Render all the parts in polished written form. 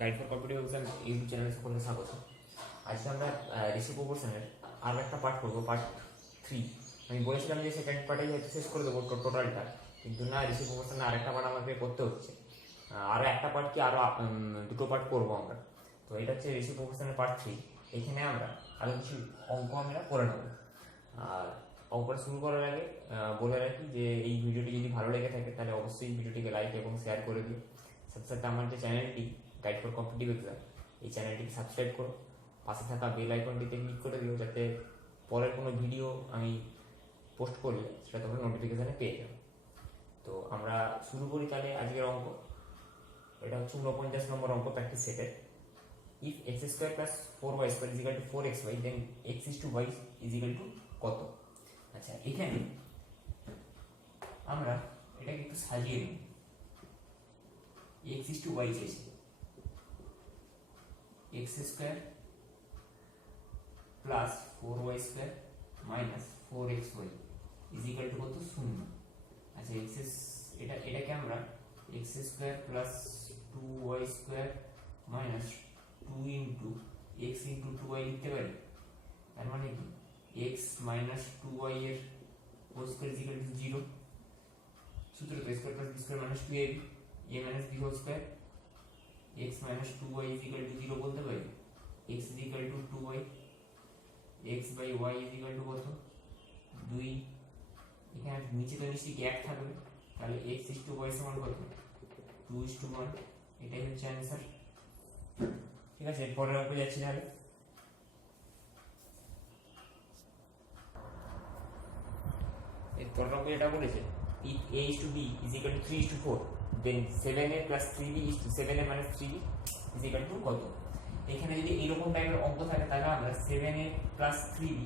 Guide for competitive exam YouTube চ্যানেলে সকলকে স্বাগত। আজকে আমরা রেশিও প্রপোর্শনের আরও একটা পার্ট করবো, পার্ট 3। আমি বলেছিলাম যে সেকেন্ড পার্টেই হয়তো শেষ করে দেবো টোটালটা, কিন্তু না, রেশিও প্রপোর্শনের আরেকটা পার্ট আমাকে করতে হচ্ছে। আরও একটা পার্ট কি আরও দুটো পার্ট করবো আমরা। তো এটা হচ্ছে রেশিও প্রপোর্শনের পার্ট 3। এখানে আমরা আরও কিছু অঙ্ক আমরা করে নেবো। আর অঙ্কটা শুরু করার আগে বলে রাখি যে এই ভিডিওটি যদি ভালো লেগে থাকে তাহলে অবশ্যই ভিডিওটিকে লাইক এবং শেয়ার করে দিও। সাথে সাথে আমার যে চ্যানেলটি গাইড ফর কম্পিটিটিভ এক্সাম, এই চ্যানেলটিকে সাবস্ক্রাইব করো, পাশে থাকা বেল আইকনটিতে ক্লিক করে দিও, যাতে পরের কোনো ভিডিও আমি পোস্ট করলে সেটা তোমরা নোটিফিকেশানে পেয়ে যাও। তো আমরা শুরু করি তাহলে আজকের অঙ্ক। এটা হচ্ছে 49 নম্বর অঙ্ক, প্র্যাকটিস সেটের। If x square plus 4y square is equal to 4xy, then x is to y is equal to কত? আচ্ছা, এখানে আমরা এটাকে একটু সাজিয়ে নিই। এক্স ইজ টু ওয়াই চেয়েছি, x square plus 4y square minus 4xy is equal to কত? 0। আচ্ছা, এটাকে আমরা x square plus 2y square minus 2 into x into 2y লিখতে পারি। তার মানে কি এক্স মাইনাস 2y এর whole square is equal to 0। সূত্র তো square plus b square minus 2ab a minus b whole square. x minus 2y is equal to 0 বলতে পারি। x is equal to 2y, x by y is equal to কত? 2। এখানে নিচে তো নিশ্চয়ই gap থাকবে, তাহলে x ইজ টু y সমান কত? 2:1। এটাই হচ্ছে অ্যান্সার। ঠিক আছে, পরের অঙ্কে যাচ্ছি তাহলে। এর পরের অঙ্কে যেটা বলেছে, if a is to b is equal to 3 is to 4, then 7a plus 3b is to 7a minus 3b is equal to কত? এখানে যদি এরকম টাইপের অঙ্ক থাকে তাহলে আমরা 7a plus 3b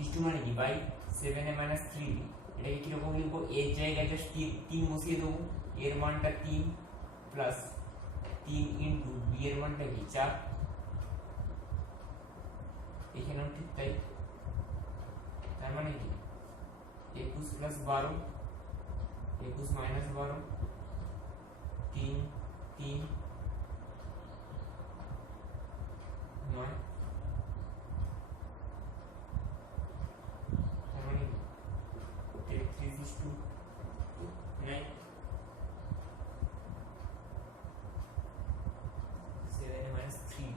is to মানে কি বাই 7a minus 3b, এটাকে কিরকম লিখবো? এর জায়গায় জাস্ট 3 বসিয়ে দেবো। এর মানটা 3 প্লাস 3 ইন্টু b এর মানটা কি 4। এখানেও ঠিক তাই। তার মানে কি 21 প্লাস 12, 21 মাইনাস 12, 3 3 9। তার মানে 3 is to 9, 7 minus 3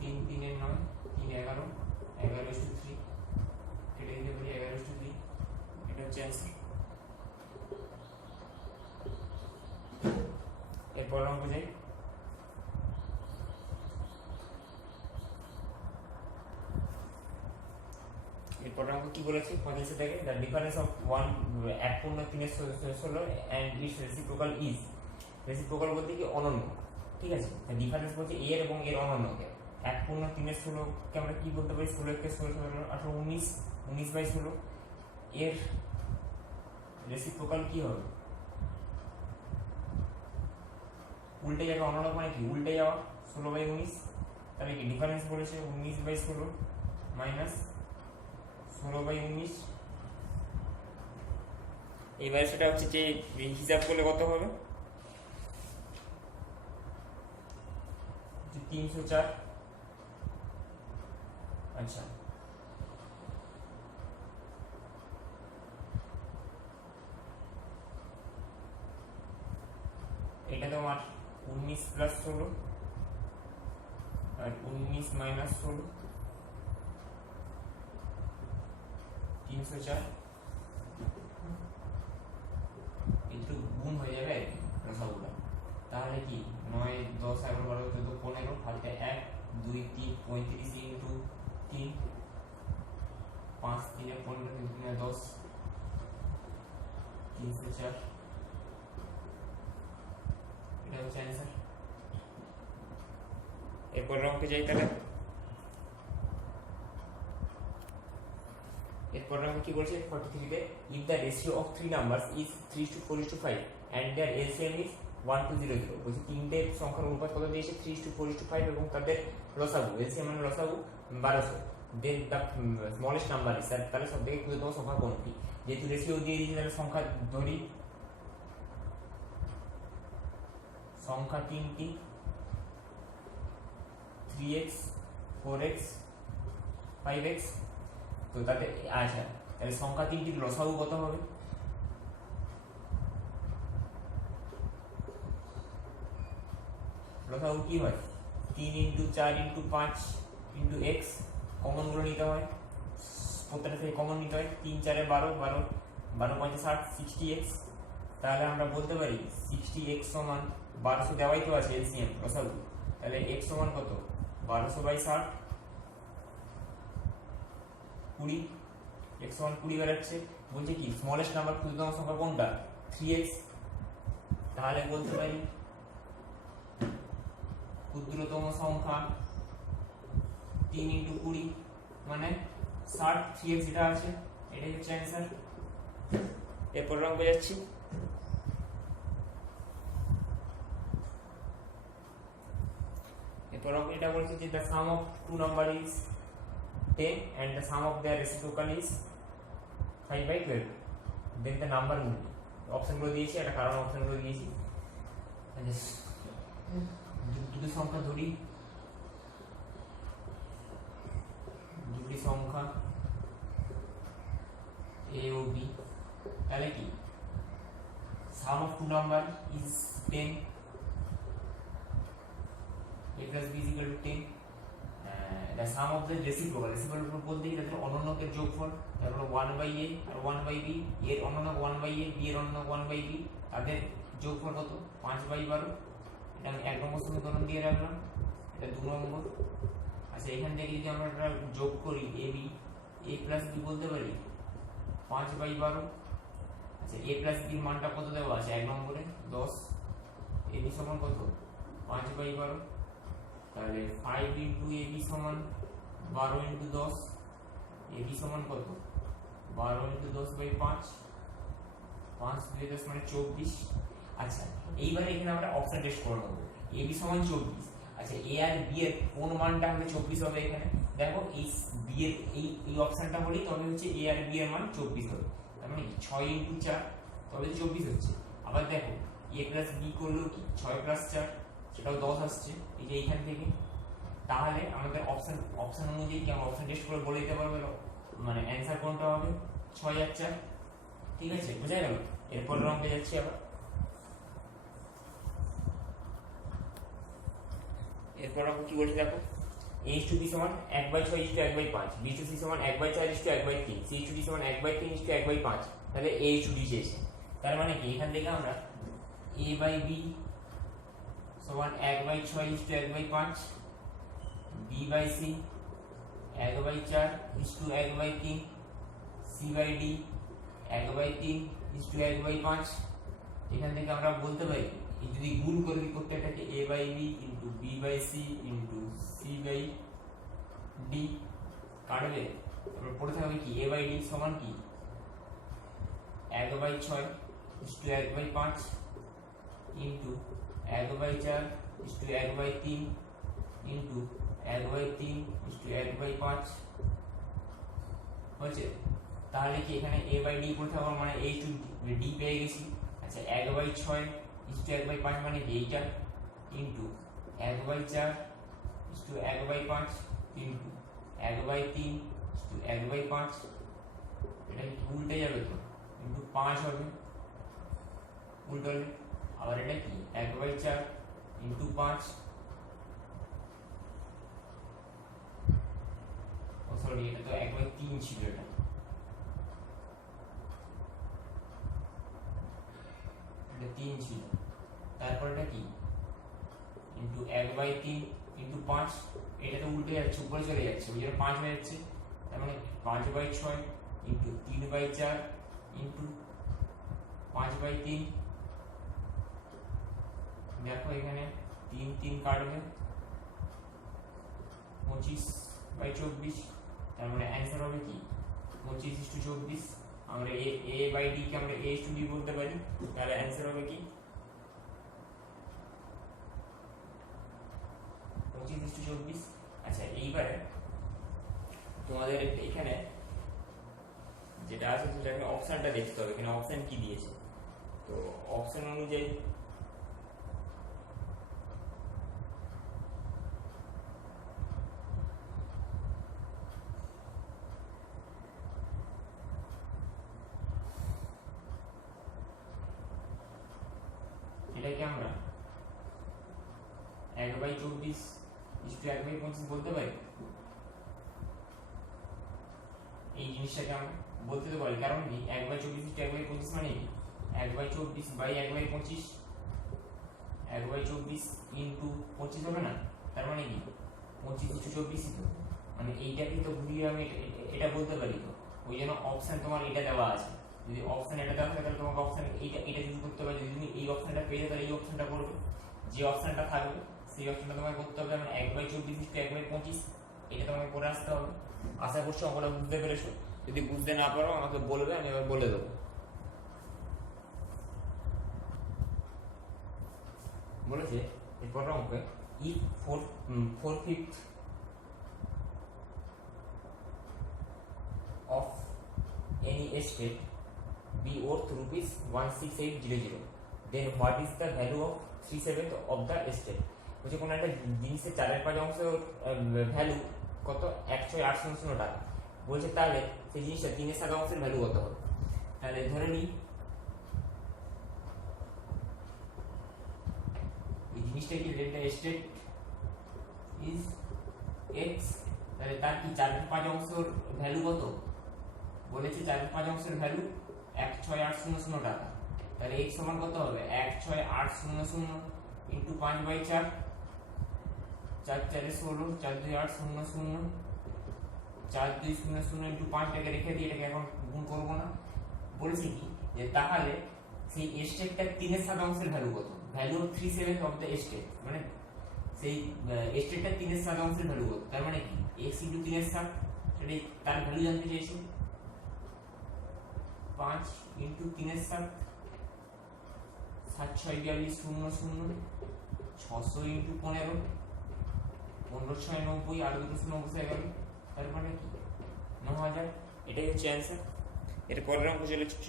3 3 এর 9, 3 11, 11 is to 3, কেটে দিতে পারি 11 is to 3। এটা হচ্ছে অ্যান্সার। এরপর অঙ্ক যাই। এরপর অঙ্ক কি বলেছে? 85 থেকে দ্য ডিফারেন্স অফ ওয়ান এক পূর্ণ 3/16 and its reciprocal is. Reciprocal বলতে কি অনন্য। ঠিক আছে, ডিফারেন্স বলছে এর এবং এর অনন্যকে। 1/3/16 কে আমরা কি বলতে পারি? 16 কে 16 18 19, 19/16। এর রেসিপ্রোকাল কি হবে? উল্টে যাবে। অনন্য মানে কি উল্টে যাওয়া। 16/19, তাহলে কি ডিফারেন্স বলেছে 19/16 মাইনাস 16/19। এবার সেটা হচ্ছে যে হিসাব করলে কত হবে? 304। আচ্ছা, এটা তোমার 19 প্লাস 16 আর 19 মাইনাস 16, 304। একটু গুণ হয়ে যাবে আর কি সবগুলো। তাহলে কি 9 10 11 12 14 15, হাতে 1 2 3 35 ইন্টু 3, 5 3 15 3 3 10, 304। এটা হচ্ছে অ্যান্সার। এরপর অঙ্কে যাই তাহলে। এরপর আমরা কি বলছি 43 তে, if the ratio of three numbers is 3:4:5 and their LCM is 1200 বলছি তিনটে সংখ্যার অনুপাত কত দিয়েছে 3:4:5 এবং তাদের লসাগু এলসিএম মানে লসাগু 1200 দেন দ্য স্মলেস্ট নাম্বার ইজ তাহলে সবথেকে ক্ষুদ্রতম সংখ্যা কোনটি যেহেতু রেশিও দিয়ে দিয়েছে তাহলে সংখ্যা ধরি সংখ্যা তিনটি 3x 4x 5x তো তাদের আচ্ছা তাহলে সংখ্যা তিনটির লসাগু কত হবে লসাগু কি হয় 3 × 4 × 5 × x কমন গুলো নিতে হয় প্রত্যেকটা থেকে কমন নিতে হয় 3 4 12 12 12 5 60 60x তাহলে আমরা বলতে পারি 60x সমান 1200 দেওয়াই তো আছে এলসিএম লসাগু তাহলে x সমান কত 1200/60 20 x সমান 20 বেরোচ্ছে বলছে কি স্মলেস্ট নাম্বার ক্ষুদ্রতম সংখ্যা কোনটা 3x তাহলে বলতে পারি ক্ষুদ্রতম সংখ্যা 3 × 20 মানে 60 3x যেটা আছে এটাই হচ্ছে অ্যানসার এরপর অঙ্ক যাচ্ছি এরপর অঙ্ক এটা বলছে যে the sum of two number is 10 and the sum of their reciprocal is 5/12 then the number will be অপশনগুলো দিয়েছি একটা কারণ অপশনগুলো দিয়েছি দুটি সংখ্যা ধরি দুটি সংখ্যা a ও b তাহলে কি sum of two number is 10 a plus b is equal to 10 the sum of the reciprocal বলতে কি তাদের অনন্যকের যোগফল তারপর 1/a আর 1/b এর অনন্য 1/a b এর অনন্য 1/b তাদের যোগফল কত 5/12 এটা আমি 1 নম্বর সমীকরণ দিয়ে রাখলাম এটা 2 নম্বর আচ্ছা এখান থেকে যদি আমরা যোগ করি ab a plus b বলতে পারি 5/12 আচ্ছা a plus b এর মানটা কত দেওয়া আছে 1 নম্বরে 10 ab সমান কত 5/12 তাহলে 5 × ab সমান 12 × 10 ab সমান কত 12 × 10/5 5 2 10 মানে 24 আচ্ছা এইবারে এখানে আমরা অপশন টেস্ট করে নেব ab সমান 24 আচ্ছা a আর b এর কোন মানটা হবে 24 হবে এখানে দেখো এই b এর এই অপশনটা বলি তবে হচ্ছে a আর b এর মান 24 হবে তার মানে 6 × 4 তবে 24 হচ্ছে আবার দেখো a + b করলো কি 6 + 4 সেটাও 10 আসছে এই যে এইখান থেকে তাহলে আমাদের অপশন অনুযায়ী কি আমরা অপশন টেস্ট করে বলে দিতে পারবো মানে অ্যানসার কোনটা হবে 6 আর 4 ঠিক আছে বুঝা গেল এরপর অঙ্কে যাচ্ছি আবার এরপর অঙ্ক কি বলছে দেখো a/b সমান 1/6:1/5 b/c সমান 1/4:1/3 c/d সমান 1/3:1/5 তাহলে a/d চেয়েছে তার মানে কি এখান থেকে আমরা a/b সমান 1/6:1/5 b/c 1/4:1/3 c/d 1/3:1/5 এখান থেকে আমরা বলতে পারি যদি গুণ করে দিই প্রত্যেকটাকে a/b * b/c * c/d কাটবে তারপর পড়ে থাকবে কি a/d সমান কি 1/6:1/5 ইনটু 1/4:1/3 ইনটু 1/3:1/5 হচ্ছে তাহলে কি এখানে a/d পড়ে থাকবে মানে a/d পেয়ে গেছি আচ্ছা 1/6:1/5 মানে কি এইটা ইনটু 1/4:1/5 ইনটু 1/3:1/5 এটা কি উল্টে যাবে তো ইনটু 5 হবে উল্টো হলে আবার এটা কি 1/4 ইনটু 5 ও সরি এটা তো 1/3 ছিল এটা এটা 3 ছিল তারপর এটা কি ইনটু 1/3 ইনটু 5 এটা তো উল্টে যাচ্ছে উপরে চলে যাচ্ছে ওই জন্য 5 হয়ে যাচ্ছে তার মানে 5/6 ইনটু 3/4 ইনটু 5/3 দেখো এখানে 3 3 কাটবে 25/24 তার মানে অ্যানসার হবে কি 25:24 আমরা a/d কে আমরা a/d বলতে পারি তাহলে অ্যানসার হবে কি 25:24। আচ্ছা, এইবারে তোমাদের এখানে যেটা আছে সেটা অপশনটা দেখতে হবে, এখানে অপশন কি দিয়েছে। তো অপশন অনুযায়ী এটাকে আমরা 1/24:1/25 বলতে পারি। এই জিনিসটাকে আমরা বলতে তো পারি, কারণ কি 1/24:1/25 মানে 1/24/1/25 1/24 ইন্টু 25 হবে না, তার মানে কি 25:24 তো, মানে এইটাকে তো ঘুরিয়ে আমি এটা বলতে পারি। তো ওই জন্য অপশন তোমার এটা দেওয়া আছে, যদি অপশন এটা দেওয়া থাকে তাহলে তোমাকে অপশন এটা চুজ করতে হবে। যদি তুমি এই অপশনটা পেয়ে যাও তাহলে এই অপশনটা করবে, যে অপশনটা থাকবে সেই অপশনটা তোমাকে করতে হবে। মানে 1/24:1/25 এটা তোমাকে করে আসতে হবে। আশা করছি অঙ্কটা বুঝতে পেরেছো। যদি বুঝতে না পারো আমাকে বলবে, আমি আবার বলে দেবো। বলেছে এরপর অঙ্কে if 4/5 of any estate be worth ₹16800, then what is the value of 3/7 of the estate? বলছে কোনো একটা জিনিসের 4/5 ভ্যালু কত, 16800 টাকা। বলছে তাহলে সেই জিনিসটা 3/7 ভ্যালু কত হবে। তাহলে ধরে নিই এই জিনিসটা কি, রেন্ট এস্টেট ইজ এক্স, তাহলে তার কি 4/5 ভ্যালু কত বলেছে, 4/5 ভ্যালু 16800 টাকা। তাহলে এক্স সমান কত হবে, 16800 ইন্টু 5/4, 4 4 16, 4 2 8 0 0, 4 2 0 0 ইন্টু 5টাকে রেখে দিই, এটাকে এখন গুণ করবো না। বলেছি কি যে তাহলে সেই এস্টেটটা 3/7 ভ্যালু কত, value of 3/7 of the estate, মানে সেই এস্টেটটা 3/7 ভ্যালু কত। তার মানে কি x ইন্টু 3/7, সেটাই তার ভ্যালু জানতে চাইছি। 5 ইন্টু 3/7, 7 6 42 0 0, 600 ইন্টু 15, 15 6 90, আর দুটো 0 বসে গেল, তার মানে কি 9000। এটাই হচ্ছে অ্যান্সার। এর পরের অঙ্ক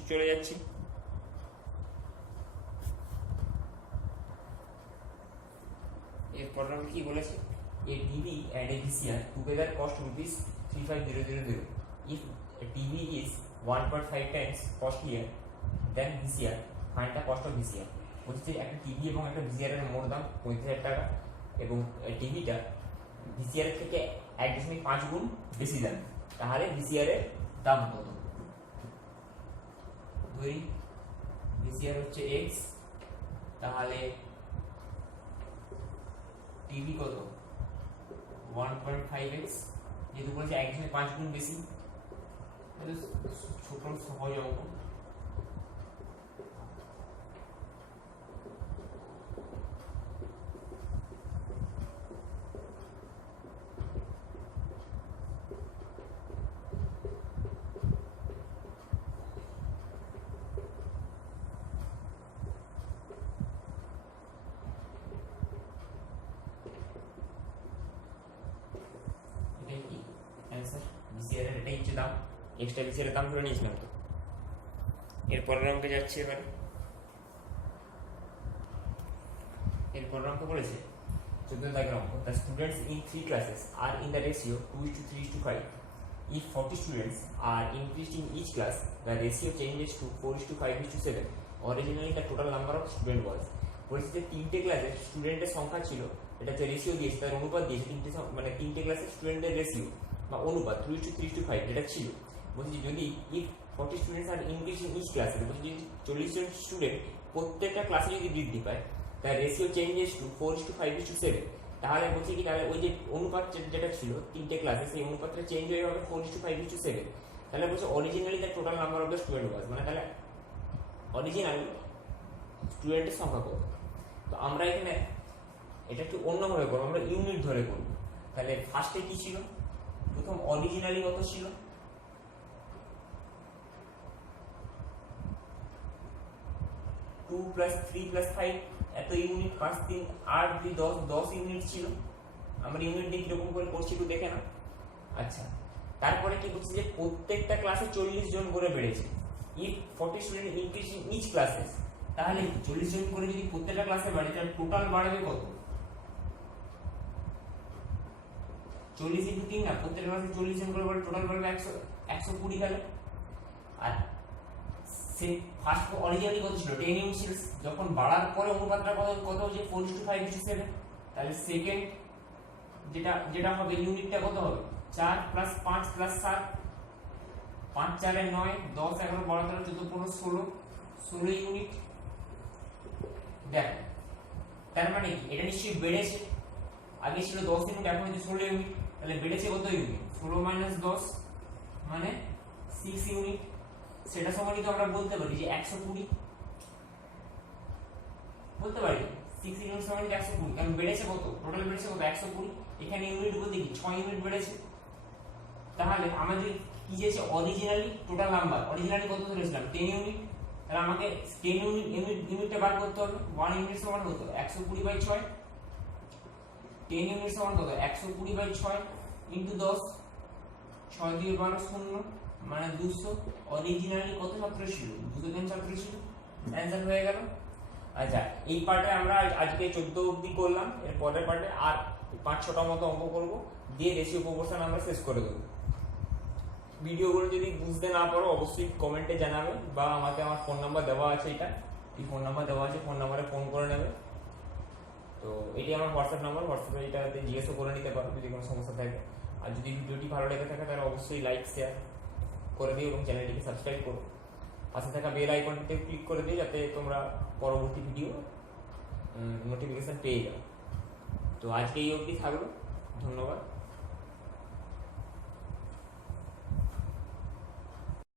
চলে যাচ্ছি। এর পরের অঙ্ক কি বলেছে, a TV and a VCR together cost ₹35000. If a TV is 1.5 times costlier than VCR, find the cost of VCR. বলছে একটা টিভি এবং একটা ভিসিআর এর মোট দাম 35,000 টাকা, এবং টিভিটা ভিসিআর এর থেকে 1.5 গুণ বেশি দাম, তাহলে ভিসিআর এর দাম কত। ধরি ভিসিআর হচ্ছে x, তাহলে টিভি কত 1.5x, যেহেতু বলেছে 1.5 গুণ বেশি, ছোট সহজ অঙ্ক। দাম এক্সট্রা ভিসিআর দাম ধরে নিয়েছিলাম। তো এরপরের অঙ্কে যাচ্ছে এবার। এরপরের অঙ্ক বলেছে 14 দাগের অঙ্ক, the students in 3 classes are in the ratio 2:3:5. If 40 students are increased in each class, the ratio changes to 4:5:7. Originally the total number of student was. বলেছে যে 3টে ক্লাসের স্টুডেন্টের সংখ্যা ছিল, এটা হচ্ছে রেশিও দিয়েছে, তার অনুপাত দিয়েছে, মানে 3টে ক্লাসের স্টুডেন্টের রেশিও বা অনুপাত 2:3:5 এটা ছিল। বলছি যদি if 40 students are increased in each class, বলছি যদি 40 জন স্টুডেন্ট প্রত্যেকটা ক্লাসে যদি বৃদ্ধি পায়, তার রেশিও চেঞ্জেস টু 4:5:7, তাহলে বলছি কি তাহলে ওই যে অনুপাত যেটা ছিল 3টে ক্লাসে, সেই অনুপাতটা চেঞ্জ হয়ে যাবে 4:5:7। তাহলে বলছে originally the total number of the student was, মানে তাহলে অরিজিনালি স্টুডেন্টের সংখ্যা কত। তো আমরা এখানে এটা একটু অন্যভাবে করবো, আমরা ইউনিট ধরে করব। তাহলে ফার্স্টে কি ছিল, প্রথম অরিজিনালি কত ছিল, 2 + 3 + 5 এত ইউনিট, 5 3 8 2 10 10 ইউনিট ছিল। আমরা ইউনিট দিয়ে কিরকম করে করছি একটু দেখে না। আচ্ছা, তারপরে কি বলছি যে প্রত্যেকটা ক্লাসে 40 জন করে বেড়েছে। If 40 student increase in each classes, তাহলে 40 জন করে যদি প্রত্যেকটা ক্লাসে বাড়ে তাহলে টোটাল বাড়বে কত? 40 ইনটু 3 না, প্রত্যেকটা ক্লাসে 40 জন করে বাড়ে, টোটাল বাড়বে 120 গেলে। আর সে ফার্স্ট অরিজিনালি কত ছিল 10 ইউনিট ছিল, যখন বাড়ার পরে অনুপাতটা কত হচ্ছে 4:5:7, তাহলে সেকেন্ড যেটা হবে ইউনিটটা কত হবে 4 + 5 + 7, 5 4 এ 9, 10 11 12 13 14 15 16 ইউনিট। দেখো তার মানে কি এটা নিশ্চয়ই বেড়েছে, আগে ছিল 10 ইউনিট এখন হচ্ছে 16 ইউনিট, তাহলে বেড়েছে কত ইউনিট? 16 - 10 মানে 6 ইউনিট। সেটা সমানই তো আমরা বলতে পারি যে 120, বলতে পারি 6 ইউনিট সমান 120, কারণ বেড়েছে কত, টোটাল বেড়েছে কত 120, এখানে ইউনিট বলতে কি 6 ইউনিট বেড়েছে। তাহলে আমাদের কি যেছে অরিজিনালি টোটাল নাম্বার, অরিজিনালি কত ধরেছিলাম 10 ইউনিট, তাহলে আমাকে 10 ইউনিটটা বার করতে হবে। 1 ইউনিট সমান কত 120/6, 10 ইউনিট সমান কত 120/6 ইনটু 10, 6 দিয়ে 12 0 মানে 200। অরিজিনালি কত ছাত্র ছিল? 200 জন ছাত্র ছিল, অ্যানসার হয়ে গেল। আচ্ছা, এই পার্টে আমরা আজকে 14 অবধি করলাম, এর পরের পার্টে আর 5-6টা মতো অঙ্ক করব, দিয়ে রেশিও প্রপোর্শন আমরা শেষ করে দেবো। ভিডিওগুলো যদি বুঝতে না পারো অবশ্যই কমেন্টে জানাবে, বা আমাকে আমার ফোন নাম্বার দেওয়া আছে, এই ফোন নাম্বার দেওয়া আছে, ফোন নাম্বারে ফোন করে নেবে। তো এটি আমার হোয়াটসঅ্যাপ নাম্বার, হোয়াটসঅ্যাপে এটাতে জিজ্ঞেসও করে নিতে পারো যদি কোনো সমস্যা থাকে। আর যদি ভিডিওটি ভালো লেগে থাকে তাহলে অবশ্যই লাইক শেয়ার করে দিও এবং চ্যানেলটিকে সাবস্ক্রাইব করো। পাশে থাকা বেল আইকনটিতে ক্লিক করে দিও যাতে তোমরা পরবর্তী ভিডিও নোটিফিকেশন পেয়ে যাও। তো আজকে এই অবধি থাকলো, ধন্যবাদ।